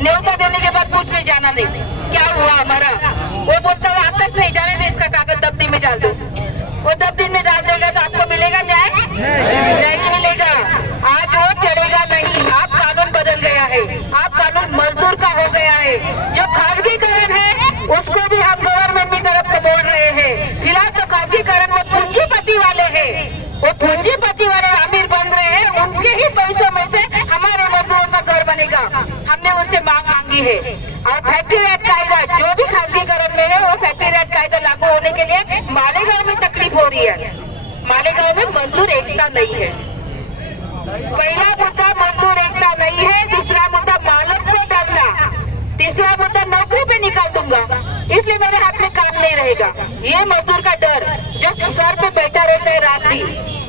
न्योता देने के बाद पूछने जाना नहीं क्या हुआ हमारा। वो बोलता है आप तक नहीं जाने दे, इसका कागज दफ्ती में डाल दो। वो दफ्ती में डाल देगा तो आपको मिलेगा न्याय? नहीं मिलेगा। आज वो चलेगा नहीं। आप कानून बदल गया है, आप कानून मजदूर का हो गया है। जो खासगीकरण है उसको भी हम गवर्नमेंट की तरफ से बोल रहे हैं। फिलहाल तो खासगीकरण में पूंजीपति वाले हैं, वो पूंजीपति वाले अमीर बन रहे हैं, उनके ही पैसों में से हमारे मजदूरों का घर बनेगा। हमने उनसे मांगी है। और फैक्ट्री एक्ट कायदा जो भी खासगीकरण में है वो फैक्ट्री एक्ट कायदा लागू होने के लिए मालेगांव में तकलीफ हो रही है। मालेगांव में मजदूर एकता नहीं है। पहला मुद्दा मजदूर एकता नहीं है, दूसरा मुद्दा मालिक को डरना, तीसरा मुद्दा नौकरी पे निकाल दूंगा इसलिए मेरे हाथ में काम नहीं रहेगा, ये मजदूर का डर जो सर पे बैठा रहता है रात दिन।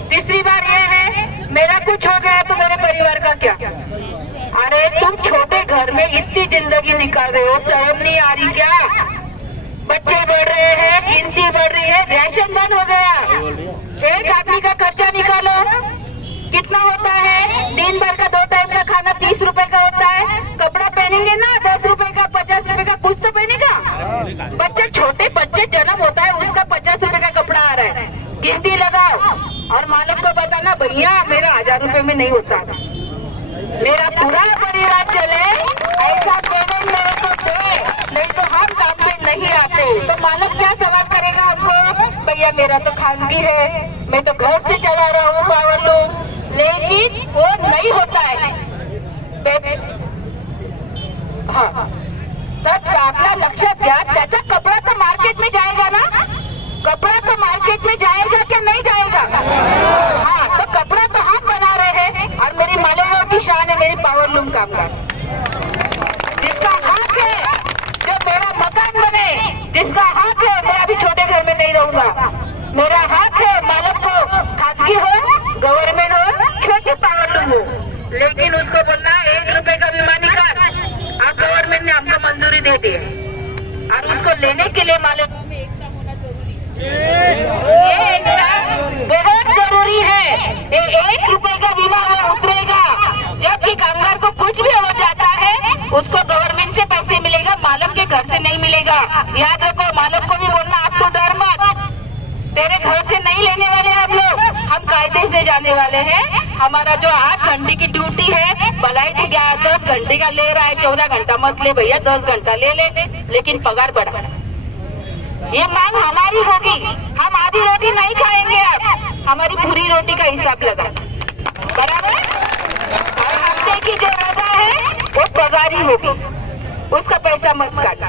तीसरी बार ये है मेरा कुछ हो गया तो मेरे परिवार का क्या। अरे तुम छोटे घर में इतनी जिंदगी निकाल रहे हो, शर्म नहीं आ रही क्या? बच्चे बढ़ रहे हैं, गिनती बढ़ रही है, राशन बंद हो गया। एक आदमी का खर्चा निकालो कितना होता है? दिन भर का 2 टाइम का खाना 30 रुपए का होता है। कपड़ा पहनेंगे ना 10 रुपए का 50 रुपए का कुछ तो पहनेगा। बच्चे छोटे बच्चे जन्म होता है उसका 50 रुपए का कपड़ा आ रहा है। गिनती लगाओ और मालिक को बताना भैया मेरा 1000 रुपए में नहीं होता, मेरा पूरा परिवार चले ऐसा पेमेंट मेरे को दे, नहीं तो हम काम पे नहीं आते। तो मालिक क्या सवाल करेगा हमको? भैया मेरा तो खानगी है, मैं तो घर से चला रहा हूँ पावर लूम, लेकिन वो नहीं होता है। हाँ तर आपला लक्षात घ्या, त्याचा कपड़ा तो मार्केट में जाएगा ना, कपड़ा तो मार्केट में जाएगा क्या नहीं जाएगा? हाँ तो कपड़ा तो हम बना रहे हैं और मेरी मालेगांव की शान है मेरी पावर लूम कामगार, जिसका हक है जो मेरा मकान बने, जिसका हक है मैं अभी छोटे घर में नहीं रहूंगा, मेरा हक है मालिक को खासगी हो गवर्नमेंट हो छोटे पावर लूम हो, लेकिन उसको बोलना 1 रुपए का बीमा निकाल, आप गवर्नमेंट ने आपको मंजूरी दे दी और उसको लेने के लिए मालिक में एकता होना जरूरी है। ये एकता बहुत जरूरी है। 1 रुपए का बीमा वो उतरेगा जबकि कामगार को कुछ भी हो जाता है उसको गवर्नमेंट से पैसे मिलेगा, मालिक के घर से नहीं मिलेगा। याद रखो मालिक को भी बोलना आप तो डर मत, तेरे घर से नहीं लेने वाले हम लोग, हम कायदे से जाने वाले हैं। हमारा जो 8 घंटे की ड्यूटी है भलाई ठीक है 10 घंटे का ले रहा है, 14 घंटा मत ले भैया 10 घंटा ले लेकिन पगार बढ़ा। ये मांग हमारी होगी, हम आधी रोटी नहीं खाएंगे, अब हमारी पूरी रोटी का हिसाब लगा बराबर। और हफ्ते की जो रजा है वो पगारी होगी, उसका पैसा मत काट।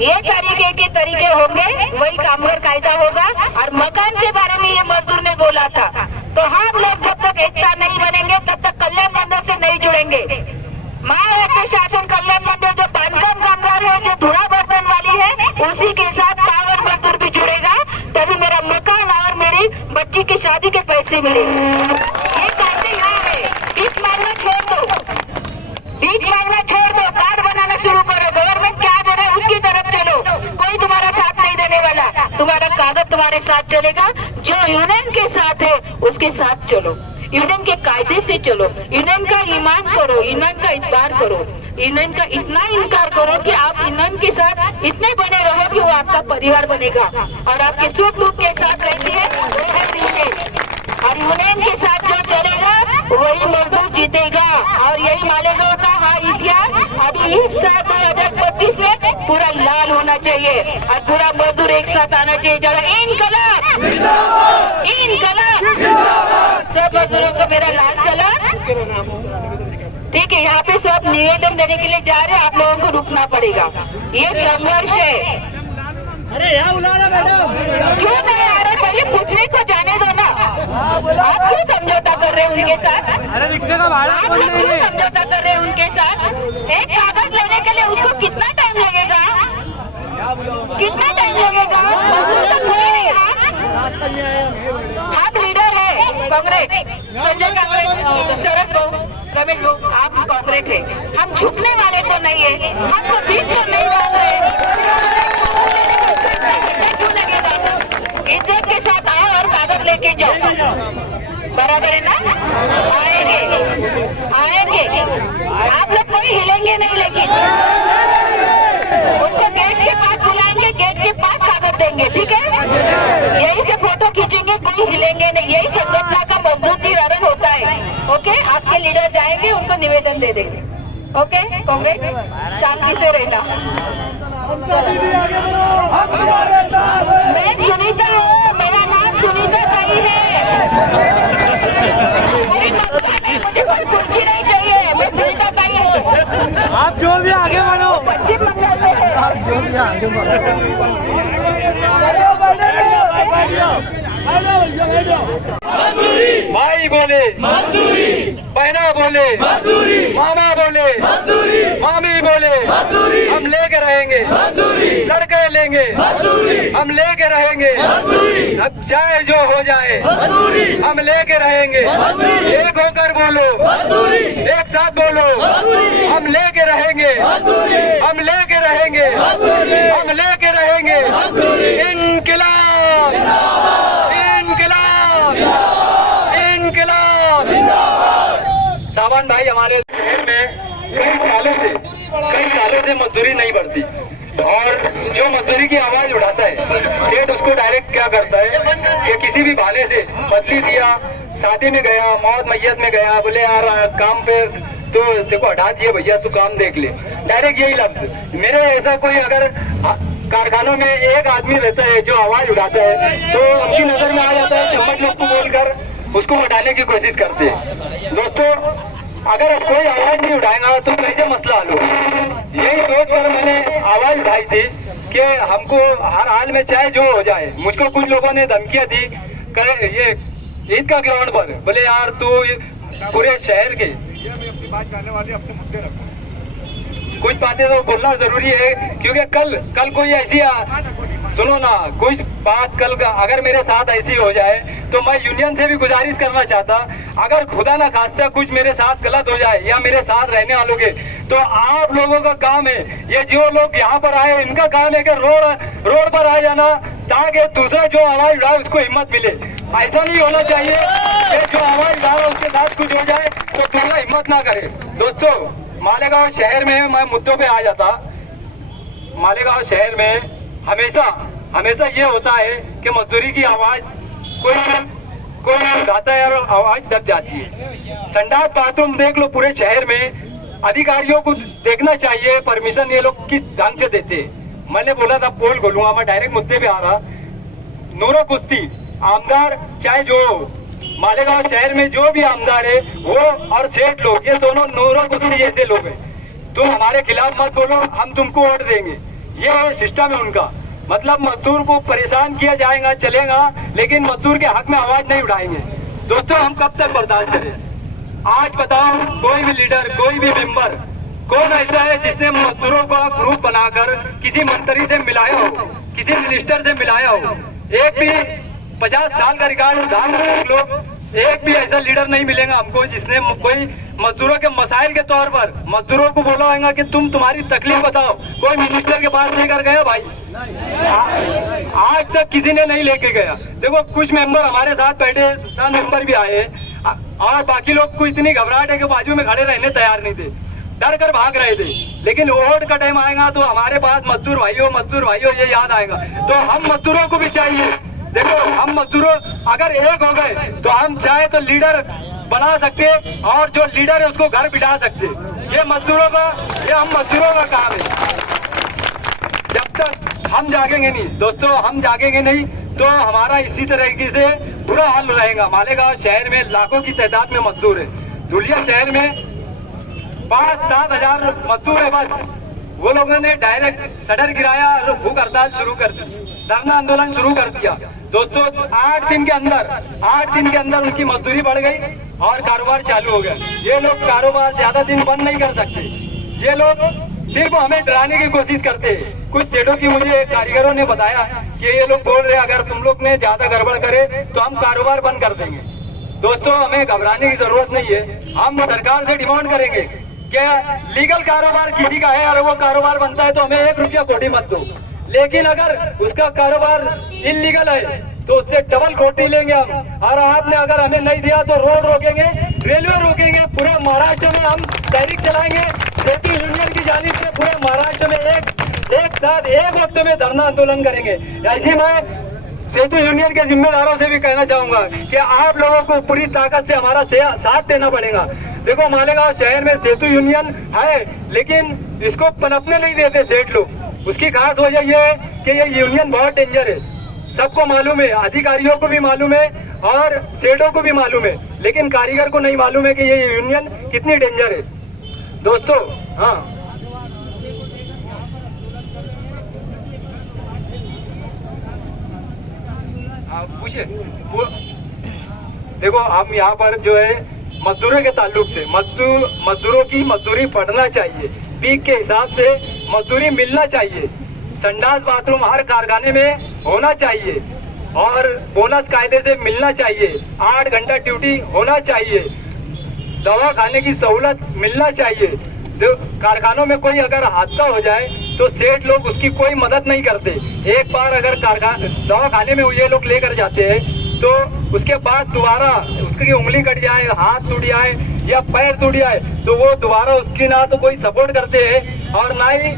ये तरीके के तरीके होंगे वही कामगार कायदा होगा। और मकान के बारे में ये मजदूर ने बोला था, तो हम लोग जब तक एकता नहीं बनेंगे तब तक कल्याण मंडल से नहीं जुड़ेंगे। महाराष्ट्र शासन कल्याण मंडल जो बांधकाम कामगार है, जो धुआं बर्तन वाली है, उसी के साथ पावर मजदूर भी जुड़ेगा, तभी मेरा मकान और मेरी बच्ची की शादी के पैसे मिलेंगे। ये कायदे यहाँ है। भीख मांगना छोड़ दो, भीख मांगना छोड़ दो, कार्ड बनाना शुरू करो, गवर्नमेंट क्या दे रहा है उसकी तरफ चलो, कोई तुम्हारा साथ नहीं देने वाला, तुम्हारा कागज तुम्हारे साथ चलेगा। जो यूनियन के साथ है उसके साथ चलो, यूनियन के कायदे से चलो, यूनियन का ईमान करो, यूनियन का इतबार करो, यूनियन का इतना इनकार करो कि आप यूनियन के साथ इतने बने रहो कि वो आपका परिवार बनेगा और आपके सुख दुख के साथ रहती है वो है यूनियन। और यूनियन के साथ जो चलेगा वही मजदूर जीतेगा। और यही मालेगांव का इतिहास अभी इस साल 2025 में पूरा लाल होना चाहिए और पूरा मजदूर एक साथ आना चाहिए। जरा इनकलाब सब मजदूरों को मेरा लाल सलाम। ठीक है, यहाँ पे सब निवेदन देने के लिए जा रहे हैं, आप लोगों को रुकना पड़ेगा, ये संघर्ष है। अरे यहाँ बुला रहा मैडम, क्यों नहीं आ रहे? पहले पूछने को जाने दो ना। आप क्यों समझौता कर रहे हैं उनके साथ? अरे रिक्शे का भाड़ा आप लोग क्यों समझौता कर रहे हैं उनके साथ? एक कागज लेने के लिए उसको कितना टाइम लगेगा? कितना टाइम लगेगा? आप लीडर है कांग्रेस, संजय कांग्रेस, शरद बाबू, रमेश बाबू, आप कांग्रेस है, हम झुकने वाले तो नहीं है, हम तो भीख तो नहीं मांग रहे। क्यों लगेगा? इज्जत के साथ आओ और कागज लेके जाओ, बराबर है ना? आएंगे आप लोग कोई हिलेंगे नहीं, लेकिन देंगे, ठीक है? यही से फोटो खींचेंगे, कोई हिलेंगे नहीं। यही संगठन का मजदूर की रण होता है। ओके, आपके लीडर जाएंगे, उनको निवेदन दे देंगे। ओके, कांग्रेस शांति से रहना। मैं सुनीता हूँ, मेरा नाम सुनीता साई है। मुझे कोई कुर्सी नहीं चाहिए, मैं सुनीता साई हूँ। आप जो भी आगे बढ़ो, पश्चिम बंगाल में है। आप जो भी आगे भाई बोले मजदूरी, बहना बोले मजदूरी, मामा बोले मजदूरी, मामी बोले मजदूरी, हम लेके रहेंगे मजदूरी, लड़के लेंगे मजदूरी, हम लेके रहेंगे मजदूरी, अब चाहे जो हो जाए मजदूरी, हम लेके रहेंगे मजदूरी, एक होकर बोलो मजदूरी, एक साथ बोलो मजदूरी, हम लेके रहेंगे मजदूरी, हम लेके रहेंगे मजदूरी, हम लेके रहेंगे मजदूरी, इनकलाब इनकलाब इनकलाब। सावन भाई, हमारे शहर में कई सालों से मजदूरी नहीं बढ़ती और जो मजदूरी की आवाज उठाता है सेठ उसको डायरेक्ट क्या करता है कि किसी भी भाले से बदली दिया, शादी में गया, मौत मैयत में गया, बोले यार काम पे तो देखो हटा दिए भैया, तू काम देख ले, डायरेक्ट यही लफ्ज। मेरे ऐसा कोई अगर कारखानों में एक आदमी रहता है जो आवाज उठाता है तो उनकी नजर में आ जाता है, चम्मच लोग को बोलकर उसको हटाने की कोशिश करते हैं। दोस्तों, अगर कोई आवाज नहीं उठाएगा तो कैसे मसला हल होगा? यही सोचकर मैंने आवाज उठाई थी कि हमको हर हाल में चाहे जो हो जाए। मुझको कुछ लोगों ने धमकियां दी, ये ईदगाह ग्राउंड पर, बोले यार तू पूरे शहर के कुछ बातें तो बोलना जरूरी है, क्योंकि कल कोई ऐसी सुनो ना, कोई बात कल अगर मेरे साथ ऐसी हो जाए तो मैं यूनियन से भी गुजारिश करना चाहता, अगर खुदा ना खास्ता कुछ मेरे साथ गलत हो जाए या मेरे साथ रहने वालों के, तो आप लोगों का काम है, ये जो लोग यहाँ पर आए इनका काम है कि रोड पर आ जाना, ताकि दूसरा जो आवाज उठाए उसको हिम्मत मिले। ऐसा नहीं होना चाहिए कि जो आवाज उठा रहा उसके साथ कुछ हो जाए तो दूसरा हिम्मत ना करे। दोस्तों, मालेगांव शहर में मैं मुद्दों पे आ जाता। मालेगांव शहर में हमेशा ये होता है कि मजदूरी की आवाज कोई उठाता है और आवाज दब जाती है। संडास बाथरूम देख लो पूरे शहर में, अधिकारियों को देखना चाहिए परमिशन ये लोग किस ढंग से देते हैं। मैंने बोला था पोल खोलूंगा, मैं डायरेक्ट मुद्दे पे आ रहा। नूरो कुश्ती आमदार चाहे जो मालेगांव शहर में जो भी आमदार है वो और सेठ लोग, ये दोनों नूरो कुश्ती जैसे लोग हैं। तुम हमारे खिलाफ मत बोलो, हम तुमको वोट देंगे, ये सिस्टम है उनका। मतलब मजदूर को परेशान किया जाएगा चलेगा, लेकिन मजदूर के हक में आवाज नहीं उठाएंगे। दोस्तों, हम कब तक बर्दाश्त करें? आज बताओ, कोई भी लीडर, कोई भी मेंबर, कौन ऐसा है जिसने मजदूरों का ग्रुप बनाकर किसी मंत्री से मिलाया हो, किसी मिनिस्टर से मिलाया हो? एक भी 50 साल का रिकॉर्ड उठा लोग, एक भी ऐसा लीडर नहीं मिलेगा हमको जिसने कोई मजदूरों के मसाइल के तौर पर मजदूरों को बोला होगा कि तुम्हारी तकलीफ बताओ। कोई मिनिस्टर के पास लेकर गया भाई? आज तक किसी ने नहीं लेके गया। देखो, कुछ मेंबर हमारे साथ बैठे, 7 मेंबर भी आए और बाकी लोग को इतनी घबराहट है कि बाजू में खड़े रहने तैयार नहीं थे, डर कर भाग रहे थे। लेकिन वोट का टाइम आएगा तो हमारे पास मजदूर भाइयों ये याद आएगा। तो हम मजदूरों को भी चाहिए। देखो, हम मजदूरों अगर एक हो गए तो हम चाहे तो लीडर बना सकते और जो लीडर है उसको घर बिठा सकते। ये हम मजदूरों का काम है। जब तक हम जागेंगे नहीं दोस्तों, हम जागेंगे नहीं तो हमारा इसी तरीके से बुरा हाल रहेगा। मालेगांव शहर में लाखों की तादाद में मजदूर है। धुलिया शहर में 5-7 हजार मजदूर है बस। वो लोगों ने डायरेक्ट सडर गिराया और भूख हड़ताल शुरू कर दी, धरना आंदोलन शुरू कर दिया। दोस्तों, 8 दिन के अंदर उनकी मजदूरी बढ़ गई और कारोबार चालू हो गया। ये लोग कारोबार ज्यादा दिन बंद नहीं कर सकते। ये लोग सिर्फ हमें डराने की कोशिश करते हैं। कुछ सेठों की मुझे कारीगरों ने बताया कि ये लोग बोल रहे अगर तुम लोग ने ज्यादा गड़बड़ करे तो हम कारोबार बंद कर देंगे। दोस्तों, हमें घबराने की जरूरत नहीं है। हम सरकार से डिमांड करेंगे कि लीगल कारोबार किसी का है और वो कारोबार बनता है तो हमें 1 रुपया कोटी मत दो, लेकिन अगर उसका कारोबार इलीगल है तो उससे डबल कोटी लेंगे हम। और आपने अगर हमें नहीं दिया तो रोड रोकेंगे, रेलवे रोकेंगे, पूरे महाराष्ट्र में हम तहरीक चलाएंगे। खेती यूनियन की जानिब से पूरे महाराष्ट्र में एक एक साथ एक वक्त में धरना आंदोलन करेंगे। ऐसे मैं सेतु यूनियन के जिम्मेदारों से भी कहना चाहूंगा कि आप लोगों को पूरी ताकत से हमारा साथ देना पड़ेगा। देखो मालेगांव शहर में सेतु यूनियन है, लेकिन इसको पनपने नहीं देते सेठ लोग। उसकी खास वजह यह है कि ये यूनियन बहुत डेंजर है, सबको मालूम है, अधिकारियों को भी मालूम है और सेठों को भी मालूम है, लेकिन कारीगर को नहीं मालूम है कि ये यूनियन कितनी डेंजर है। दोस्तों हाँ, पूछिए। देखो हम यहाँ पर जो है मजदूरों के ताल्लुक से मजदूरों की मजदूरी बढ़ना चाहिए, पीक के हिसाब से मजदूरी मिलना चाहिए, संडास बाथरूम हर कारखाने में होना चाहिए और बोनस कायदे से मिलना चाहिए, 8 घंटा ड्यूटी होना चाहिए, दवा खाने की सहूलत मिलना चाहिए। कारखानों में कोई अगर हादसा हो जाए तो सेठ लोग उसकी कोई मदद नहीं करते। एक बार अगर दवा खाने में ये लोग लेकर जाते हैं तो उसके बाद दोबारा उसकी उंगली कट जाए, हाथ टूट जाए या पैर टूट जाए तो वो दोबारा उसकी ना तो कोई सपोर्ट करते हैं और ना ही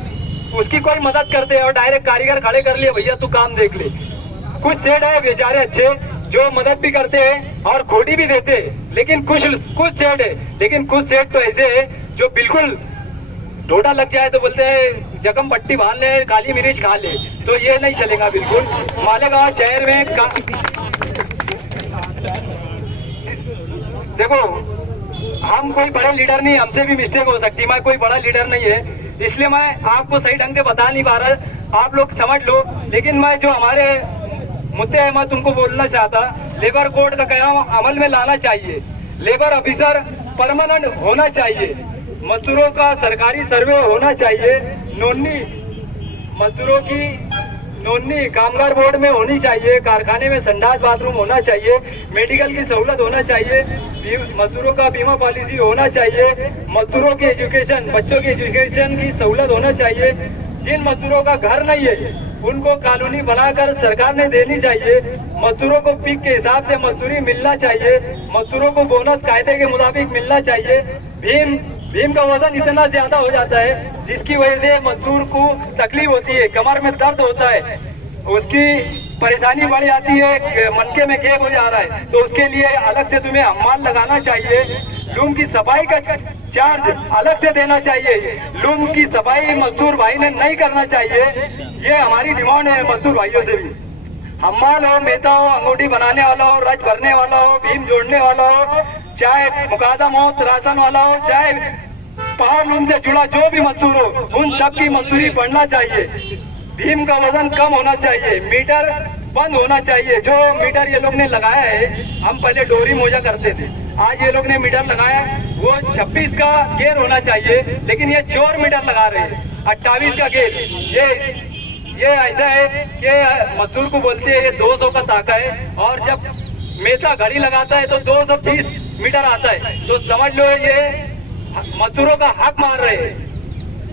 उसकी कोई मदद करते हैं और डायरेक्ट कारीगर खड़े कर लिए, भैया तू काम देख ले। कुछ सेठ है बेचारे अच्छे जो मदद भी करते हैं और खोटी भी देते हैं, लेकिन कुछ सेठ है, लेकिन कुछ सेठ तो ऐसे है जो बिल्कुल ढोडा लग जाए तो बोलते हैं जख्म पट्टी बांध ले, काली मिर्च खा ले, तो ये नहीं चलेगा बिल्कुल। मालेगांव शहर में देखो हम कोई बड़े लीडर नहीं, हमसे भी मिस्टेक हो सकती है, मैं कोई बड़ा लीडर नहीं है, इसलिए मैं आपको सही ढंग से बता नहीं पा रहा, आप लोग समझ लो। लेकिन मैं जो हमारे मुद्दे हैं मैं तुमको बोलना चाहता, लेबर कोड का कयाम अमल में लाना चाहिए, लेबर ऑफिसर परमानेंट होना चाहिए, मजदूरों का सरकारी सर्वे होना चाहिए, मजदूरों की नोंदनी कामगार बोर्ड में होनी चाहिए, कारखाने में संडास बाथरूम होना चाहिए, मेडिकल की सहूलत होना चाहिए, मजदूरों का बीमा पॉलिसी होना चाहिए, मजदूरों की एजुकेशन, बच्चों की एजुकेशन की सहूलत होना चाहिए। जिन मजदूरों का घर नहीं है उनको कॉलोनी बनाकर सरकार ने देनी चाहिए, मजदूरों को पीक के हिसाब से मजदूरी मिलना चाहिए, मजदूरों को बोनस कायदे के मुताबिक मिलना चाहिए। भीम का वजन इतना ज्यादा हो जाता है जिसकी वजह से मजदूर को तकलीफ होती है, कमर में दर्द होता है, उसकी परेशानी बढ़ जाती है, मनके में गैप हो जा रहा है, तो उसके लिए अलग से तुम्हें हम्माल लगाना चाहिए, लूम की सफाई का चार्ज अलग से देना चाहिए, लूम की सफाई मजदूर भाई ने नहीं करना चाहिए। ये हमारी डिमांड है मजदूर भाइयों से भी। हम्माल हो, मेहता हो, अंगूठी बनाने वाला हो, रज भरने वाला हो, भीम जोड़ने वाला हो, चाहे मुकादम हो, राशन वाला हो, चाहे पावर लूम से जुड़ा जो भी मजदूर हो, उन सब की मजदूरी बढ़ना चाहिए। भीम का वजन कम होना चाहिए, मीटर बंद होना चाहिए। जो मीटर ये लोग ने लगाया है, हम पहले डोरी मोजा करते थे, आज ये लोग ने मीटर लगाया वो 26 का गेयर होना चाहिए, लेकिन ये चोर मीटर लगा रहे हैं 28 का गेयर। ये ऐसा है कि मजदूर को बोलते हैं ये 200 का ताका है, और जब मेहता घड़ी लगाता है तो 220 मीटर आता है, तो समझ लो ये मजदूरों का हक मार रहे हैं,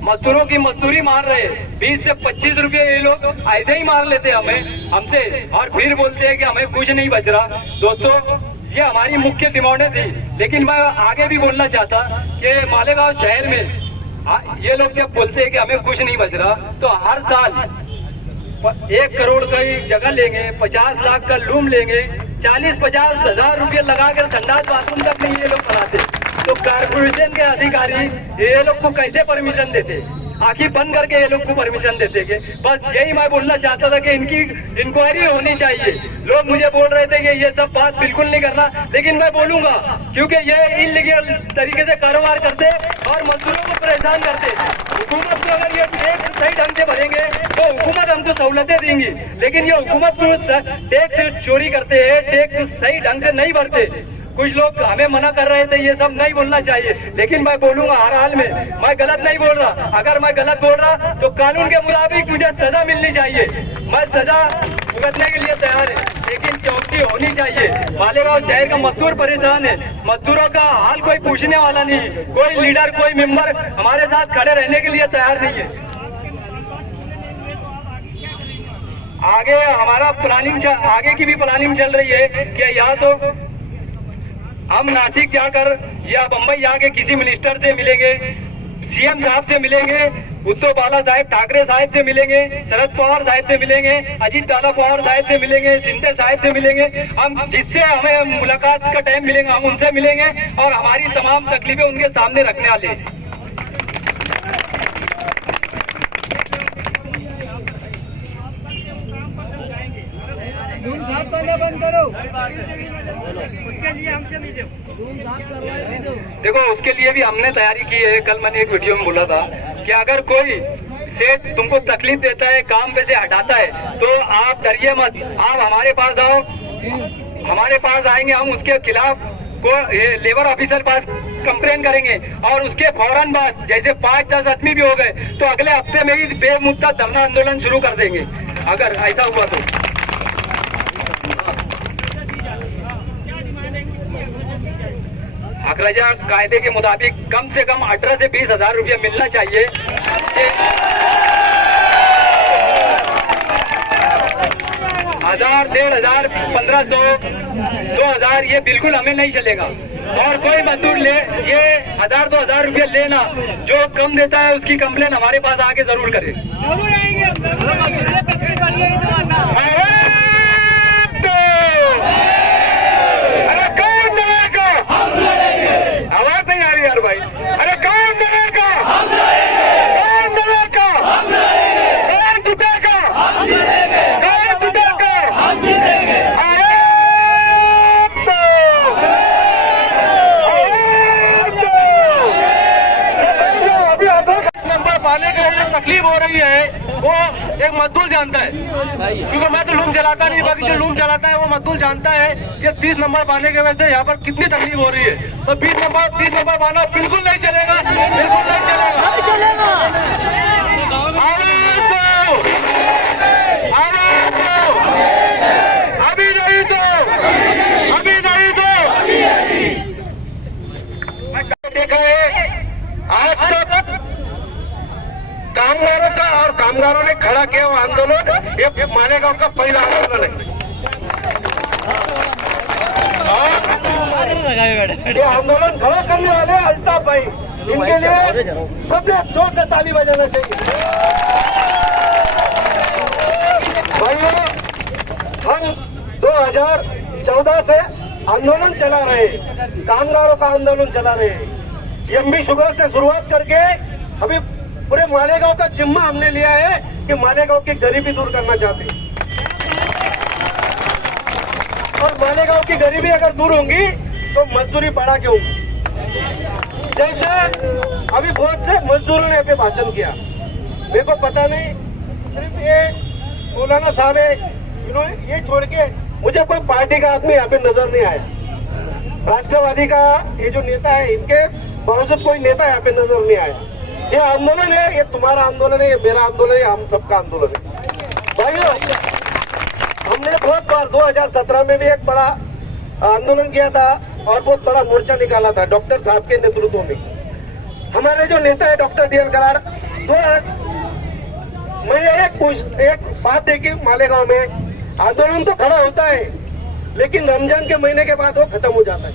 मजदूरों की मजदूरी मार रहे हैं। 20 से 25 रुपए ये लोग ऐसे ही मार लेते हमसे और फिर बोलते हैं कि हमें कुछ नहीं बच रहा। दोस्तों ये हमारी मुख्य डिमांडें थी, लेकिन मैं आगे भी बोलना चाहता कि मालेगांव शहर में ये लोग जब बोलते हैं कि हमें कुछ नहीं बच रहा, तो हर साल 1 करोड़ की जगह लेंगे, 50 लाख का लूम लेंगे, 40-50 हजार रुपये लगाकर संडास बाथरूम तक नहीं ये लोग बनाते, तो कारपोरेशन के अधिकारी ये लोग को कैसे परमिशन देते? आखिर बंद करके ये लोग को परमिशन देते के? बस यही मैं बोलना चाहता था कि इनकी इंक्वायरी होनी चाहिए। लोग मुझे बोल रहे थे कि ये सब बात बिल्कुल नहीं करना, लेकिन मैं बोलूंगा क्योंकि ये इलीगल तरीके से कारोबार करते और मजदूरों को परेशान करते। हुकूमत को अगर ये टैक्स सही ढंग से भरेंगे तो हुकूमत हमको सहूलतें देंगी, लेकिन ये हुकूमत को टैक्स चोरी करते हैं, टैक्स सही ढंग से नहीं भरते। कुछ लोग हमें मना कर रहे थे ये सब नहीं बोलना चाहिए, लेकिन मैं बोलूंगा हर हाल में, मैं गलत नहीं बोल रहा। अगर मैं गलत बोल रहा तो कानून के मुताबिक मुझे सजा मिलनी चाहिए, मैं सजा भुगतने के लिए तैयार है, लेकिन चौकसी होनी चाहिए। मालेगांव शहर का मजदूर परेशान है, मजदूरों का हाल कोई पूछने वाला नहीं, कोई लीडर कोई मेंबर हमारे साथ खड़े रहने के लिए तैयार नहीं है। आगे हमारा प्लानिंग आगे की भी प्लानिंग चल रही है कि या तो हम नासिक जाकर या बम्बई जाके किसी मिनिस्टर से मिलेंगे, सीएम साहब से मिलेंगे, उद्धव बाला साहेब ठाकरे साहब से मिलेंगे, शरद पवार साहब से मिलेंगे, अजीत दादा पवार साहब से मिलेंगे, शिंदे साहब से मिलेंगे। हम जिससे हमें मुलाकात का टाइम मिलेगा हम उनसे मिलेंगे और हमारी तमाम तकलीफें उनके सामने रखने वाले। बंद करो। देखो उसके लिए भी हमने तैयारी की है। कल मैंने एक वीडियो में बोला था कि अगर कोई सेठ तुमको तकलीफ देता है, काम पे से हटाता है, तो आप डरिए मत, आप हमारे पास आओ, हमारे पास आएंगे, हम उसके खिलाफ को लेबर ऑफिसर पास कंप्लेन करेंगे और उसके फौरन बाद जैसे 5-10 आदमी भी हो गए तो अगले हफ्ते में ही बेमुद्दा धरना आंदोलन शुरू कर देंगे अगर ऐसा हुआ तो। अखराजा कायदे के मुताबिक कम से कम 18 से 20 हजार रुपया मिलना चाहिए। 1000, 1500, 2000 ये बिल्कुल हमें नहीं चलेगा। और कोई मजदूर ले ये 1000-2000 रुपया लेना, जो कम देता है उसकी कंप्लेन हमारे पास आके जरूर करे। आवाज नहीं आ रही यार भाई। अरे कौन लड़ेगा? कौन लड़ेगा? कौन जीतेगा? कौन जीतेगा? अभी नंबर पाने के लिए जो तकलीफ हो रही है वो एक मजदूर जानता है, क्योंकि मैं तो लूम चलाता नहीं, बाकी जो लूम चलाता है वो मजदूर जानता है कि 30 नंबर पाने के वजह से यहाँ पर कितनी तकलीफ हो रही है। तो 30 नंबर पाना बिल्कुल नहीं चलेगा, बिल्कुल नहीं चलेगा। अभी नहीं तो देखा है आज तक कामगारों का और कामगारों ने खड़ा किया हुआ आंदोलन ये मालेगांव का पहला आंदोलन है। ये आंदोलन खड़ा करने वाले अल्ताफ भाई, इनके लिए सबने जोर से ताली बजाना चाहिए। भाइयों, हम 2014 से आंदोलन चला रहे हैं, कामगारों का आंदोलन चला रहे हैं। एमबी शुगर से शुरुआत करके अभी पूरे मालेगांव का जिम्मा हमने लिया है कि मालेगांव की गरीबी दूर करना चाहते हैं। और मालेगांव की गरीबी अगर दूर होंगी तो मजदूरी बढ़ा के होगी। जैसे अभी बहुत से मजदूरों ने यहाँ पे भाषण किया, मेरे को पता नहीं, सिर्फ ये मौलाना साहब है, इन्होंने ये छोड़ के मुझे कोई पार्टी का आदमी यहाँ पे नजर नहीं आया। राष्ट्रवादी का ये जो नेता है, इनके बावजूद कोई नेता यहाँ पे नजर नहीं आया। ये आंदोलन है, ये तुम्हारा आंदोलन है, ये मेरा आंदोलन है, हम सबका आंदोलन है। भाइयों, हमने बहुत बार 2017 में भी एक बड़ा आंदोलन किया था और बहुत बड़ा मोर्चा निकाला था डॉक्टर साहब के नेतृत्व में। हमारे जो नेता है डॉक्टर DL कराड़, तो मैंने एक बात देखी, मालेगांव में आंदोलन तो खड़ा होता है लेकिन रमजान के महीने के बाद वो खत्म हो जाता है।